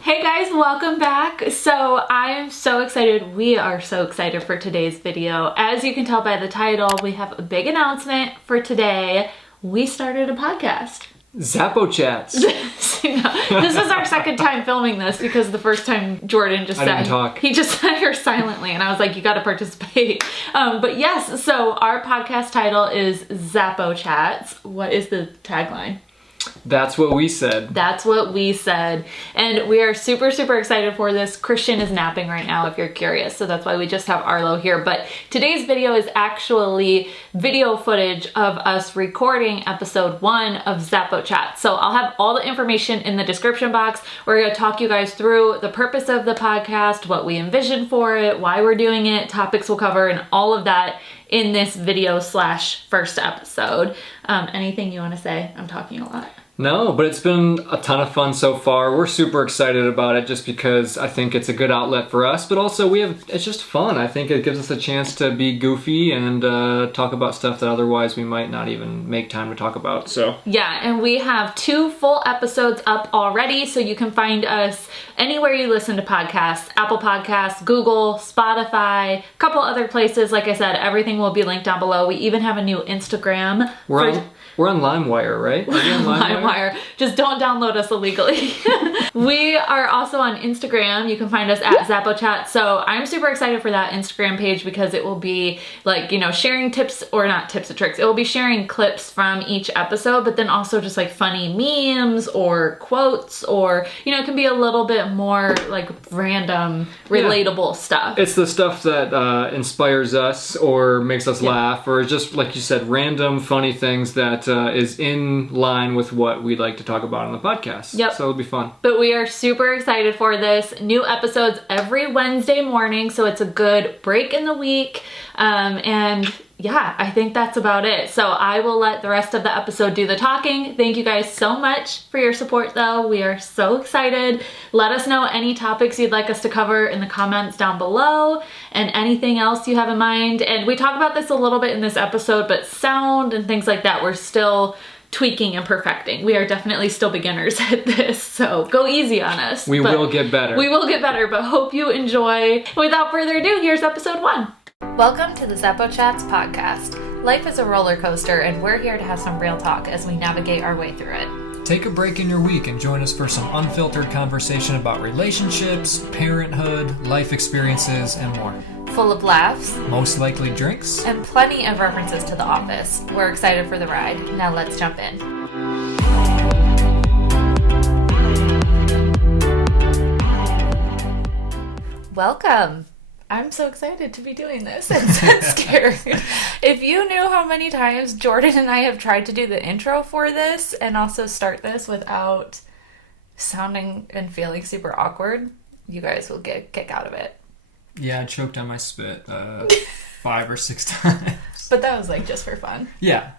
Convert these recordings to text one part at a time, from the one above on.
Hey guys, welcome back. So I am so excited. We are so excited for today's video. As you can tell by the title, we have a big announcement for today. We started a podcast. Zapo Chats. This is our second time filming this because the first time Jordan just said, he just sat here silently and I was like, you got to participate. But yes, so our podcast title is Zapo Chats. What is the tagline? That's what we said. That's what we said. And we are super, super excited for this. Christian is napping right now, if you're curious. So that's why we just have Arlo here. But today's video is actually video footage of us recording episode 1 of Zapo Chats. So I'll have all the information in the description box. We're going to talk you guys through the purpose of the podcast, what we envision for it, why we're doing it, topics we'll cover, and all of that in this video / first episode. Anything you want to say? I'm talking a lot. No, but it's been a ton of fun so far. We're super excited about it just because I think it's a good outlet for us, but also it's just fun. I think it gives us a chance to be goofy and talk about stuff that otherwise we might not even make time to talk about. So yeah, and we have 2 full episodes up already, so you can find us anywhere you listen to podcasts, Apple Podcasts, Google, Spotify, a couple other places. Like I said, everything will be linked down below. We even have a new Instagram. We're on LimeWire, right? We're on LimeWire. Just don't download us illegally. We are also on Instagram. You can find us at Zapo Chats. So I'm super excited for that Instagram page because it will be like, sharing tips, or not tips and tricks. It will be sharing clips from each episode, but then also just like funny memes or quotes, or, it can be a little bit more like random, relatable stuff. It's the stuff that inspires us or makes us laugh, or just, like you said, random funny things that is in line with what we'd like to talk about on the podcast. Yep. So it'll be fun. But we are super excited for this. New episodes every Wednesday morning, so it's a good break in the week. And yeah, I think that's about it. So I will let the rest of the episode do the talking. Thank you guys so much for your support though. We are so excited. Let us know any topics you'd like us to cover in the comments down below, and anything else you have in mind. And we talk about this a little bit in this episode, but sound and things like that, we're still tweaking and perfecting. We are definitely still beginners at this, so go easy on us. We will get better. We will get better, but hope you enjoy. Without further ado, here's episode 1. Welcome to the Zapo Chats podcast. Life is a roller coaster, and we're here to have some real talk as we navigate our way through it. Take a break in your week and join us for some unfiltered conversation about relationships, parenthood, life experiences, and more. Full of laughs, most likely drinks, and plenty of references to The Office. We're excited for the ride. Now let's jump in. Welcome. I'm so excited to be doing this. I'm scared. If you knew how many times Jordan and I have tried to do the intro for this and also start this without sounding and feeling super awkward, you guys will get a kick out of it. Yeah, I choked on my spit 5 or 6 times. But that was like just for fun. Yeah.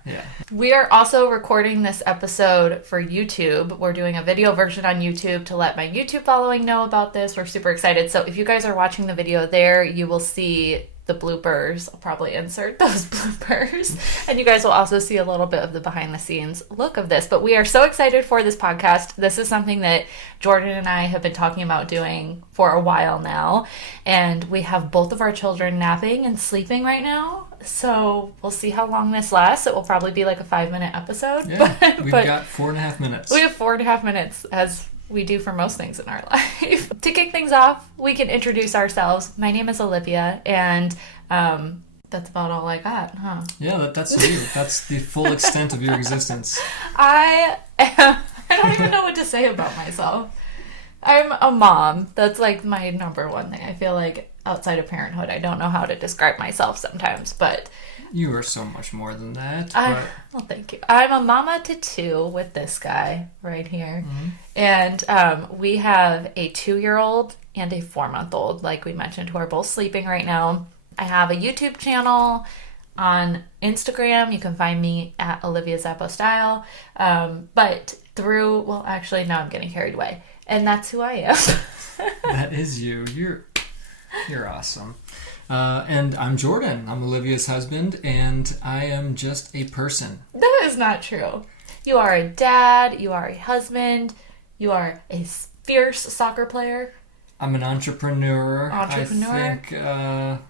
We are also recording this episode for YouTube. We're doing a video version on YouTube to let my YouTube following know about this. We're super excited. So if you guys are watching the video there, you will see the bloopers. I'll probably insert those bloopers. And you guys will also see a little bit of the behind the scenes look of this. But we are so excited for this podcast. This is something that Jordan and I have been talking about doing for a while now. And we have both of our children napping and sleeping right now. So we'll see how long this lasts. It will probably be like a 5-minute episode. Yeah, we've got 4.5 minutes. We have 4.5 minutes, as we do for most things in our life. To kick things off, we can introduce ourselves. My name is Olivia, and that's about all I got, huh? Yeah, that's you. That's the full extent of your existence. I don't even know what to say about myself. I'm a mom. That's like my number one thing. I feel like outside of parenthood, I don't know how to describe myself sometimes, but you are so much more than that. Well, thank you. I'm a mama to 2 with this guy right here. Mm-hmm. And we have a 2-year-old and a 4-month-old, like we mentioned, who are both sleeping right now. I have a YouTube channel on Instagram. You can find me at Olivia Zapo Style. But now I'm getting carried away. And that's who I am. That is you. You're awesome. And I'm Jordan. I'm Olivia's husband, and I am just a person. That is not true. You are a dad, you are a husband, you are a fierce soccer player? I'm an entrepreneur. Entrepreneur? I think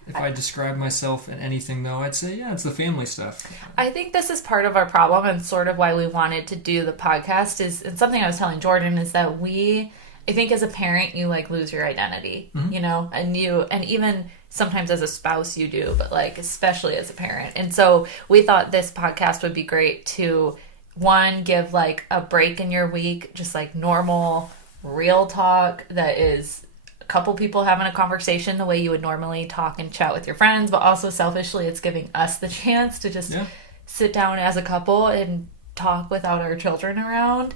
if I describe myself in anything, though, I'd say, yeah, it's the family stuff. I think this is part of our problem and sort of why we wanted to do the podcast is, and something I was telling Jordan is that I think as a parent, you like lose your identity, you know, and even sometimes as a spouse you do, but like especially as a parent. And so we thought this podcast would be great to, one, give like a break in your week, just like normal, real talk that is a couple people having a conversation the way you would normally talk and chat with your friends, but also selfishly it's giving us the chance to just sit down as a couple and talk without our children around.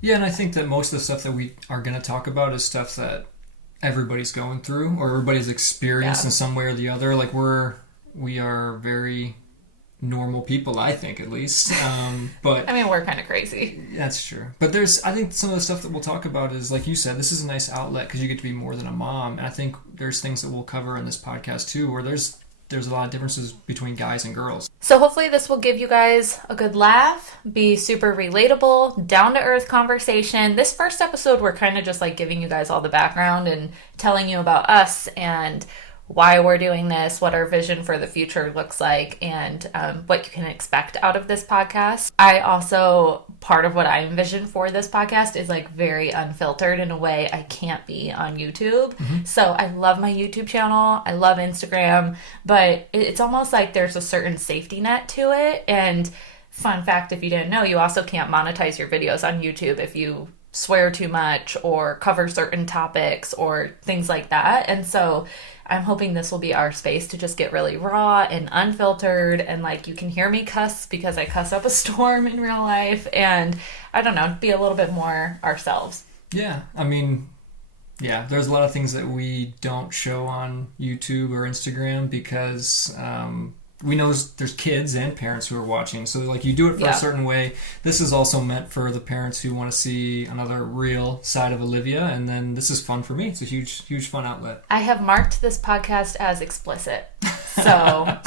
Yeah, and I think that most of the stuff that we are going to talk about is stuff that everybody's going through or everybody's experienced in some way or the other. Like we are very normal people, I think, at least. But I mean, we're kind of crazy. That's true. But I think some of the stuff that we'll talk about is, like you said, this is a nice outlet because you get to be more than a mom. And I think there's things that we'll cover in this podcast too, where there's a lot of differences between guys and girls. So hopefully this will give you guys a good laugh, be super relatable, down-to-earth conversation. This first episode, we're kind of just like giving you guys all the background and telling you about us and why we're doing this, what our vision for the future looks like, and what you can expect out of this podcast. I also, part of what I envision for this podcast is like very unfiltered in a way I can't be on YouTube. So I love my YouTube channel. I love Instagram, but it's almost like there's a certain safety net to it. And fun fact, if you didn't know, you also can't monetize your videos on YouTube if you swear too much or cover certain topics or things like that. And so I'm hoping this will be our space to just get really raw and unfiltered, and like you can hear me cuss because I cuss up a storm in real life, and I don't know, be a little bit more ourselves. Yeah, I mean, yeah, there's a lot of things that we don't show on YouTube or Instagram because we know there's kids and parents who are watching. So like you do it for a certain way. This is also meant for the parents who want to see another real side of Olivia. And then this is fun for me. It's a huge, huge fun outlet. I have marked this podcast as explicit. So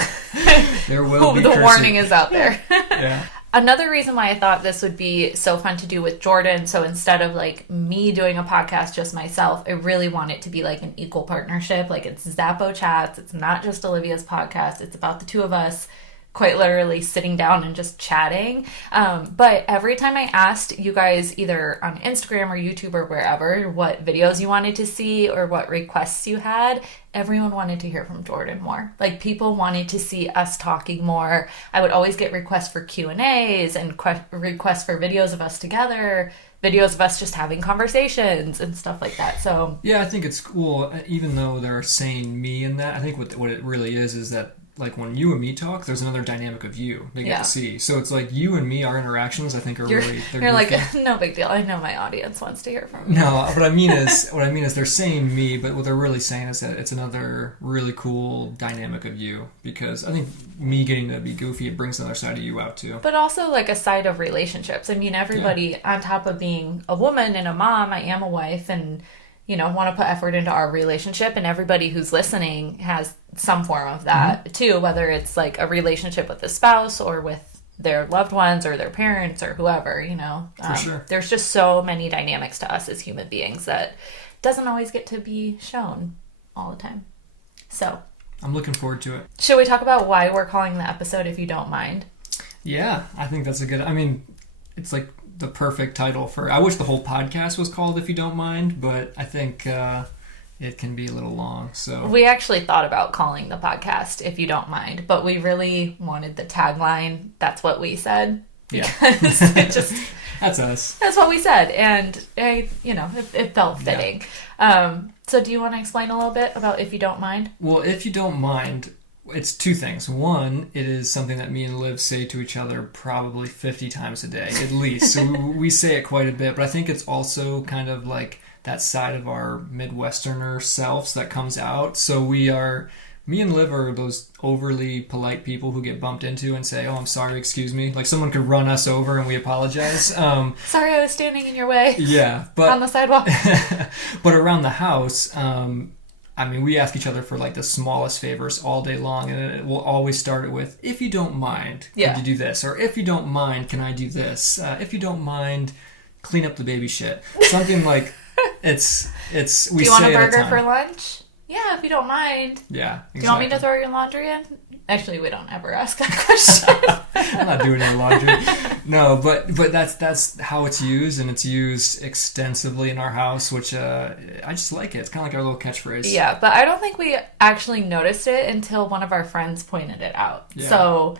there will be the cursing. warning is out there. Yeah. Another reason why I thought this would be so fun to do with Jordan, so instead of like me doing a podcast just myself, I really want it to be like an equal partnership. Like it's Zapo Chats. It's not just Olivia's podcast. It's about the two of us quite literally sitting down and just chatting. But every time I asked you guys either on Instagram or YouTube or wherever what videos you wanted to see or what requests you had, everyone wanted to hear from Jordan more. Like people wanted to see us talking more. I would always get requests for Q&As and requests for videos of us together, videos of us just having conversations and stuff like that. So yeah, I think it's cool. Even though they're saying me in that, I think what it really is that like when you and me talk, there's another dynamic of you they get to see. So it's like you and me, our interactions, I think are really you're like, no big deal. I know my audience wants to hear from me. No, what I mean is they're saying me, but what they're really saying is that it's another really cool dynamic of you, because I think me getting to be goofy, it brings another side of you out too. But also like a side of relationships. I mean, everybody on top of being a woman and a mom, I am a wife and want to put effort into our relationship, and everybody who's listening has some form of that too, whether it's like a relationship with a spouse or with their loved ones or their parents or whoever, For sure. There's just so many dynamics to us as human beings that doesn't always get to be shown all the time. So I'm looking forward to it. Should we talk about why we're calling the episode If You Don't Mind? Yeah, I think that's it's like the perfect title for... I wish the whole podcast was called If You Don't Mind, but I think it can be a little long, so... We actually thought about calling the podcast If You Don't Mind, but we really wanted the tagline, That's What We Said, because it just... That's us. That's what we said, and it felt fitting. Yeah. So do you want to explain a little bit about If You Don't Mind? Well, If You Don't Mind... It's two things. One, it is something that me and Liv say to each other probably 50 times a day, at least. So we say it quite a bit, but I think it's also kind of like that side of our Midwesterner selves that comes out. So me and Liv are those overly polite people who get bumped into and say, oh, I'm sorry, excuse me. Like someone could run us over and we apologize. Sorry, I was standing in your way. Yeah. But on the sidewalk. But around the house... we ask each other for like the smallest favors all day long, and it will always start it with, if you don't mind, could you do this? Or if you don't mind, can I do this? If you don't mind, clean up the baby shit. Something like it's Do you want a burger for lunch? Yeah, if you don't mind. Yeah, exactly. Do you want me to throw your laundry in? Actually, we don't ever ask that question. I'm not doing any laundry. No, but that's how it's used, and it's used extensively in our house, which I just like it. It's kind of like our little catchphrase. Yeah, but I don't think we actually noticed it until one of our friends pointed it out. Yeah. So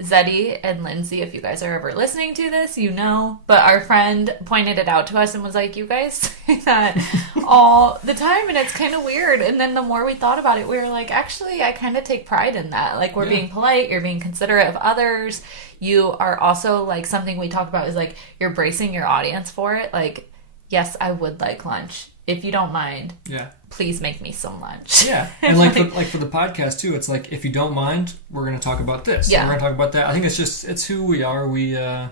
Zeddy and Lindsay, if you guys are ever listening to this, you know. But our friend pointed it out to us and was like, you guys say that all the time, and it's kind of weird. And then the more we thought about it, we were like, actually, I kind of take pride in that. Like, we're being polite, you're being considerate of others. You are also, like, something we talk about is, like, you're bracing your audience for it. Like, yes, I would like lunch. If you don't mind, please make me some lunch. Yeah, and like for the podcast too, it's like, if you don't mind, we're going to talk about this. Yeah, we're going to talk about that. I think it's who we are. I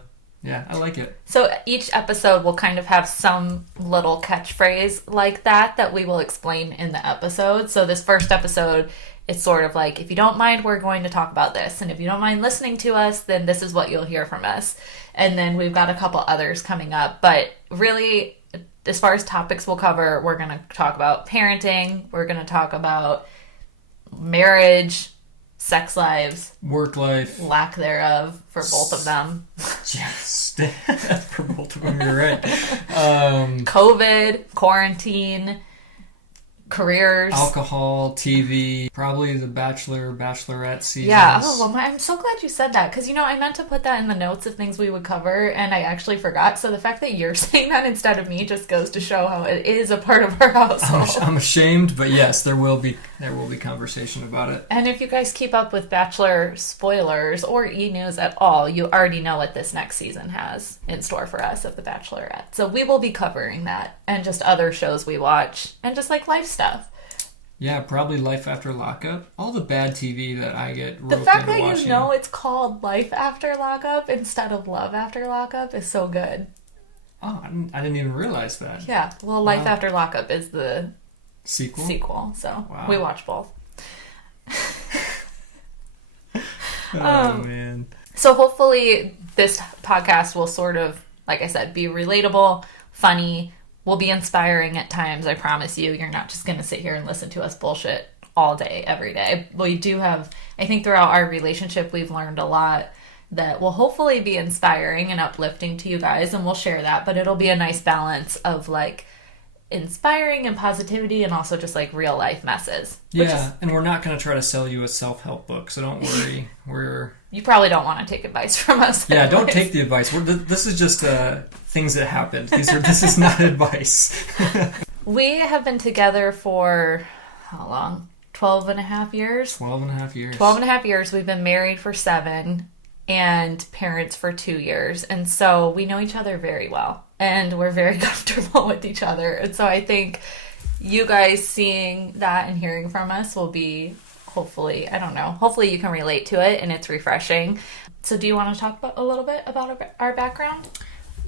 like it. So each episode will kind of have some little catchphrase like that we will explain in the episode. So this first episode, it's sort of like, if you don't mind, we're going to talk about this. And if you don't mind listening to us, then this is what you'll hear from us. And then we've got a couple others coming up. But really, as far as topics we'll cover, we're going to talk about parenting. We're going to talk about marriage, sex lives, work life, lack thereof for both of them. Yes, for both of them, you're right. COVID, quarantine, careers, alcohol, TV, probably the Bachelorette season. Yeah. Oh, well, I'm so glad you said that, because, I meant to put that in the notes of things we would cover, and I actually forgot. So the fact that you're saying that instead of me just goes to show how it is a part of our household. I'm ashamed, but yes, there will be conversation about it. And if you guys keep up with Bachelor spoilers or e-news at all, you already know what this next season has in store for us of The Bachelorette. So we will be covering that, and just other shows we watch, and just like life stuff. Yeah, probably Life After Lockup. All the bad TV that I get roped The fact that watching. It's called Life After Lockup instead of Love After Lockup is so good. Oh, I didn't even realize that. Yeah, well, Life After Lockup is the sequel, so we watch both. Man. So hopefully this podcast will sort of, like I said, be relatable, funny, will be inspiring at times. I promise you, you're not just going to sit here and listen to us bullshit all day, every day. We do have, I think throughout our relationship, we've learned a lot that will hopefully be inspiring and uplifting to you guys, and we'll share that, but it'll be a nice balance of like inspiring and positivity, and also just like real life messes. And we're not going to try to sell you a self-help book, so don't worry. You probably don't want to take advice from us. Yeah, don't take the advice. This is just things that happened. This is not advice. We have been together for how long? 12 and a half years? 12 and a half years. 12 and a half years. We've been married for 7 and parents for 2 years. And so we know each other very well, and we're very comfortable with each other. And so I think you guys seeing that and hearing from us will be hopefully you can relate to it, and it's refreshing. So do you want to talk a little bit about our background?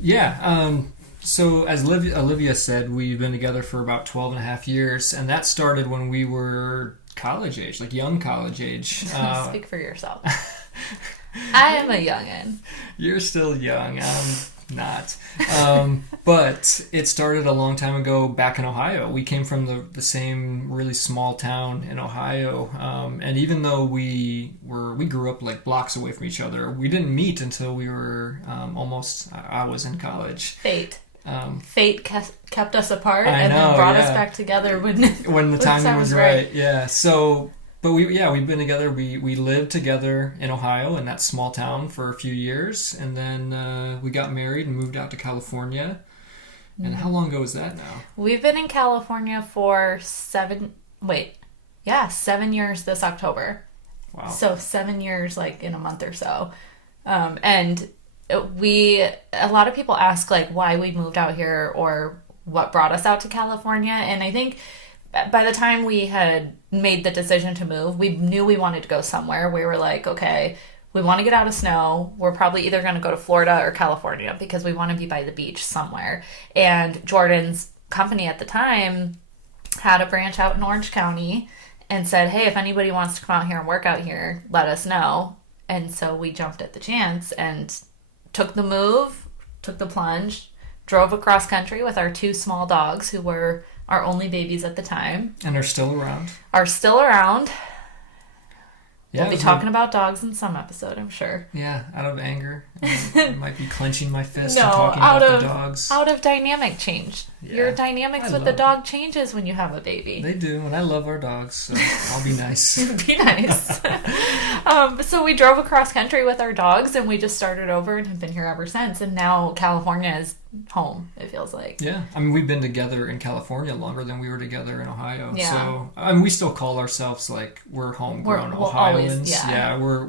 Yeah. So as Olivia said, we've been together for about 12 and a half years, and that started when we were college age, like young college age. Speak for yourself. I am a youngin'. You're still young. I'm not. But it started a long time ago back in Ohio. We came from the same really small town in Ohio. And even though we grew up like blocks away from each other, we didn't meet until we were I was in college. Fate kept us apart then brought us back together when the timing was right. Yeah. So, but we've been together. We lived together in Ohio in that small town for a few years, and then we got married and moved out to California. And how long ago was that now? We've been in California for 7 years this October. Wow. So 7 years, like in a month or so. And a lot of people ask like why we moved out here or what brought us out to California. And I think by the time we had made the decision to move, we knew we wanted to go somewhere. We were like, okay, we want to get out of snow. We're probably either going to go to Florida or California because we want to be by the beach somewhere. And Jordan's company at the time had a branch out in Orange County and said, hey, if anybody wants to come out here and work out here, let us know. And so we jumped at the chance and took the move, took the plunge, drove across country with our 2 small dogs who were our only babies at the time. And are still around. Yeah, we'll be talking about dogs in some episode, I'm sure. Yeah, out of anger. I might be clenching my fist and No, talking about the dogs. out of dynamic change. Yeah, Your dynamics with the dog changes when you have a baby. They do, and I love our dogs, so I'll be nice. Be nice. So we drove across country with our dogs, and we just started over and have been here ever since. And now California is home, it feels like. Yeah, I mean, we've been together in California longer than we were together in Ohio. Yeah. So, I mean, we still call ourselves like we're homegrown Ohioans.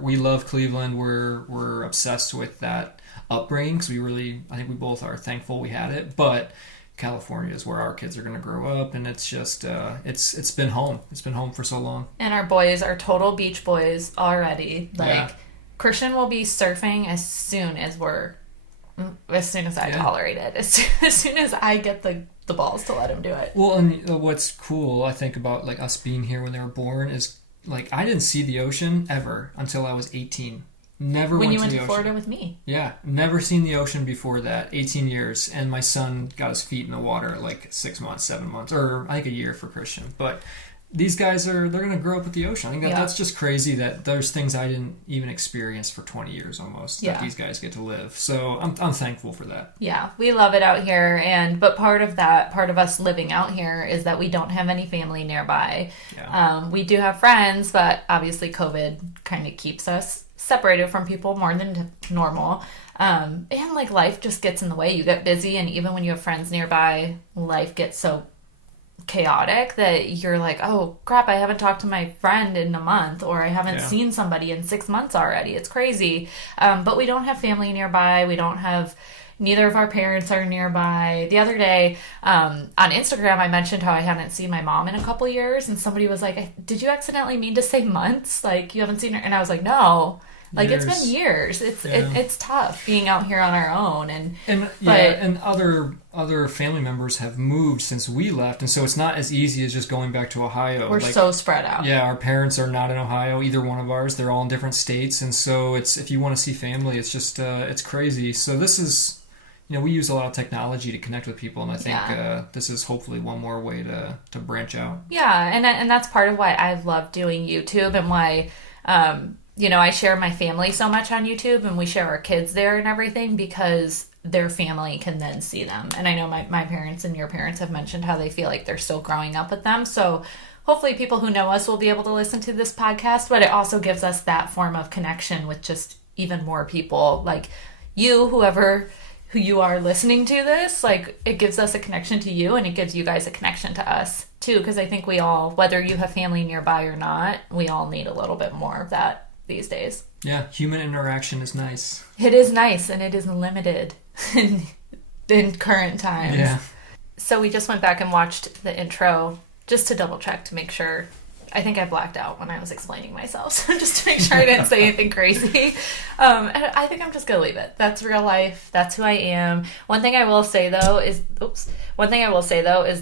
We love Cleveland. We're obsessed with that upbringing because I think we both are thankful we had it. But California is where our kids are going to grow up, and it's just it's been home. It's been home for so long. And our boys are total beach boys already. Christian will be surfing as soon as I tolerate it. As soon as I get the balls to let him do it. Well, and what's cool, I think, about like us being here when they were born is like I didn't see the ocean ever until I was 18. Never when went you to went the to ocean. Florida with me. Yeah, never seen the ocean before that. 18 years, and my son got his feet in the water at like 6 months, 7 months, or I think a year for Christian. But these guys they're going to grow up with the ocean. I think that's just crazy that there's things I didn't even experience for 20 years almost that these guys get to live. So I'm thankful for that. Yeah, we love it out here, but part of us living out here is that we don't have any family nearby. Yeah. We do have friends, but obviously COVID kind of keeps us separated from people more than normal. And like life just gets in the way. You get busy, and even when you have friends nearby, life gets so chaotic that you're like, oh crap, I haven't talked to my friend in a month, or I haven't seen somebody in 6 months already. It's crazy. But we don't have family nearby. Neither of our parents are nearby. The other day on Instagram, I mentioned how I hadn't seen my mom in a couple years, and somebody was like, did you accidentally mean to say months? Like, you haven't seen her? And I was like, no. Like, it's been years. It's tough being out here on our own. And other family members have moved since we left, and so it's not as easy as just going back to Ohio. We're so spread out. Yeah, our parents are not in Ohio, either one of ours. They're all in different states, and so if you want to see family, it's just it's crazy. So this is, we use a lot of technology to connect with people, and I think this is hopefully one more way to branch out. Yeah, and that's part of why I've loved doing YouTube, and why I share my family so much on YouTube, and we share our kids there and everything, because their family can then see them. And I know my parents and your parents have mentioned how they feel like they're still growing up with them. So hopefully people who know us will be able to listen to this podcast, but it also gives us that form of connection with just even more people like you, who you are listening to this. Like, it gives us a connection to you, and it gives you guys a connection to us too, because I think we all, whether you have family nearby or not, we all need a little bit more of that these days. Yeah, human interaction is nice. It is nice, and it is limited in current times. Yeah. So we just went back and watched the intro just to double check to make sure. I think I blacked out when I was explaining myself, so just to make sure I didn't say anything crazy. And I think I'm just gonna leave it. That's real life. That's who I am. One thing I will say though is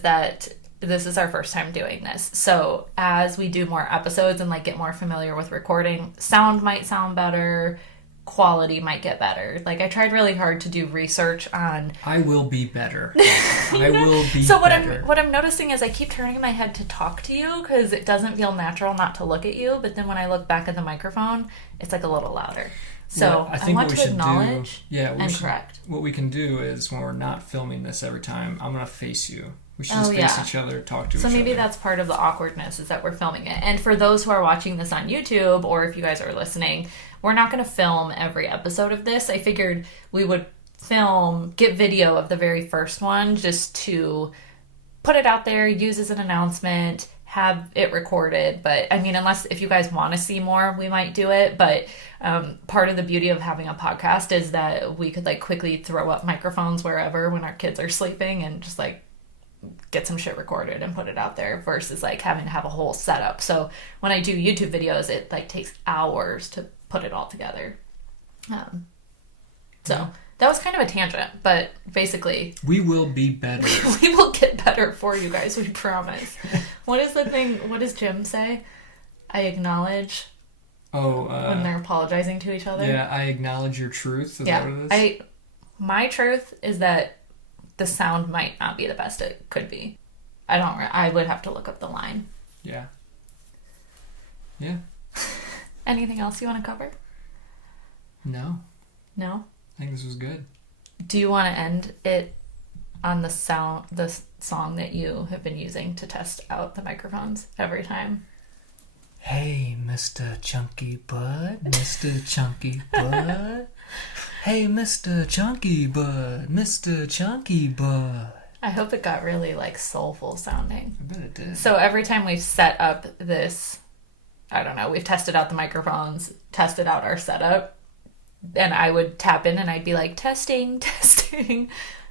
that this is our first time doing this. So as we do more episodes and like get more familiar with recording, sound might sound better, quality might get better. Like, I tried really hard to do research on. I will be better. I will be so better. what I'm noticing is I keep turning my head to talk to you because it doesn't feel natural not to look at you. But then when I look back at the microphone, it's like a little louder. So I want to acknowledge and correct. What we can do is, when we're not filming this every time, I'm going to face you. We should just face each other, talk to each other. So maybe that's part of the awkwardness, is that we're filming it. And for those who are watching this on YouTube, or if you guys are listening, we're not going to film every episode of this. I figured we would get video of the very first one just to put it out there, use as an announcement, have it recorded. But I mean, if you guys want to see more, we might do it. But part of the beauty of having a podcast is that we could like quickly throw up microphones wherever when our kids are sleeping and just like get some shit recorded and put it out there, versus like having to have a whole setup. So when I do YouTube videos, it like takes hours to put it all together. So that was kind of a tangent, but basically we will be better. We will get better for you guys, we promise. What does Jim say? I acknowledge when they're apologizing to each other. Yeah, I acknowledge your truth. Is that what it is? My truth is that the sound might not be the best it could be. I would have to look up the line. Yeah. Yeah. Anything else you want to cover? No. No? I think this was good. Do you want to end it on the song that you have been using to test out the microphones every time? Hey, Mr. Chunky Bud, Mr. Chunky Bud. Hey, Mr. Chunky Bud, Mr. Chunky Bud. I hope it got really like soulful sounding. I bet it did. So every time we've set up this, I don't know, we've tested out the microphones, tested out our setup, and I would tap in and I'd be like, testing, testing.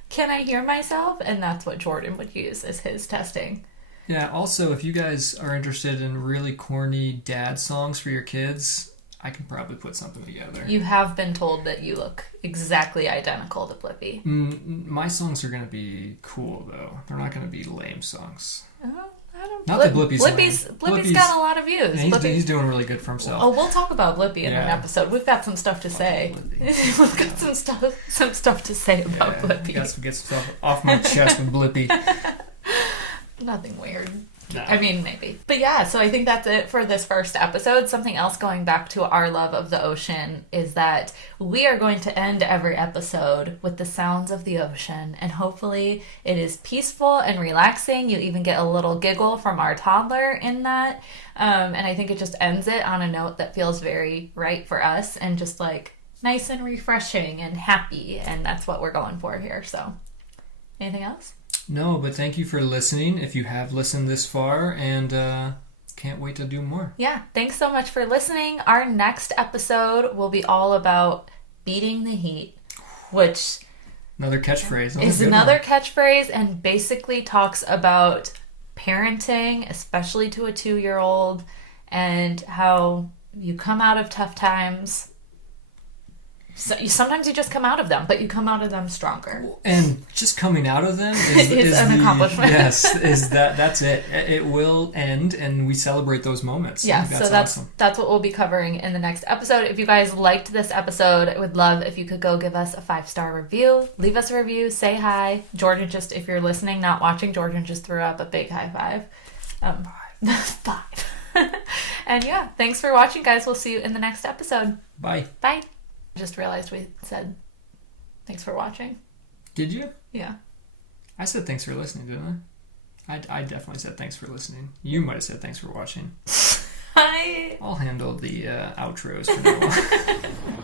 Can I hear myself? And that's what Jordan would use as his testing. Yeah, also, if you guys are interested in really corny dad songs for your kids, I can probably put something together. You have been told that you look exactly identical to Blippi. My songs are going to be cool, though. They're not going to be lame songs. Oh, I don't Not that Blippi's Blippi's got a lot of views. Yeah, he's doing really good for himself. Oh, we'll talk about Blippi in an episode. We've got some stuff to say. We've got some stuff to say about Blippi. Got to get some stuff off my chest with Blippi. Nothing weird. No. I mean, maybe. But yeah, so I think that's it for this first episode. Something else going back to our love of the ocean is that we are going to end every episode with the sounds of the ocean. And hopefully it is peaceful and relaxing. You even get a little giggle from our toddler in that. And I think it just ends it on a note that feels very right for us and just like nice and refreshing and happy. And that's what we're going for here. So anything else? No, but thank you for listening if you have listened this far, and can't wait to do more. Yeah, thanks so much for listening. Our next episode will be all about beating the heat, which Another catchphrase. is another catchphrase and basically talks about parenting, especially to a 2-year-old, and how you come out of tough times. So sometimes you just come out of them, but you come out of them stronger. And just coming out of them is an accomplishment. Yes, that's it. It will end, and we celebrate those moments. Yeah, so that's awesome. That's what we'll be covering in the next episode. If you guys liked this episode, I would love if you could go give us a 5-star review. Leave us a review, say hi. Jordan just, if you're listening, not watching, Jordan just threw up a big high five. 5. And yeah, thanks for watching, guys. We'll see you in the next episode. Bye. Bye. Just realized we said thanks for watching. Did you? Yeah. I said thanks for listening, didn't I? I definitely said thanks for listening. You might have said thanks for watching. I'll handle the outros for now on.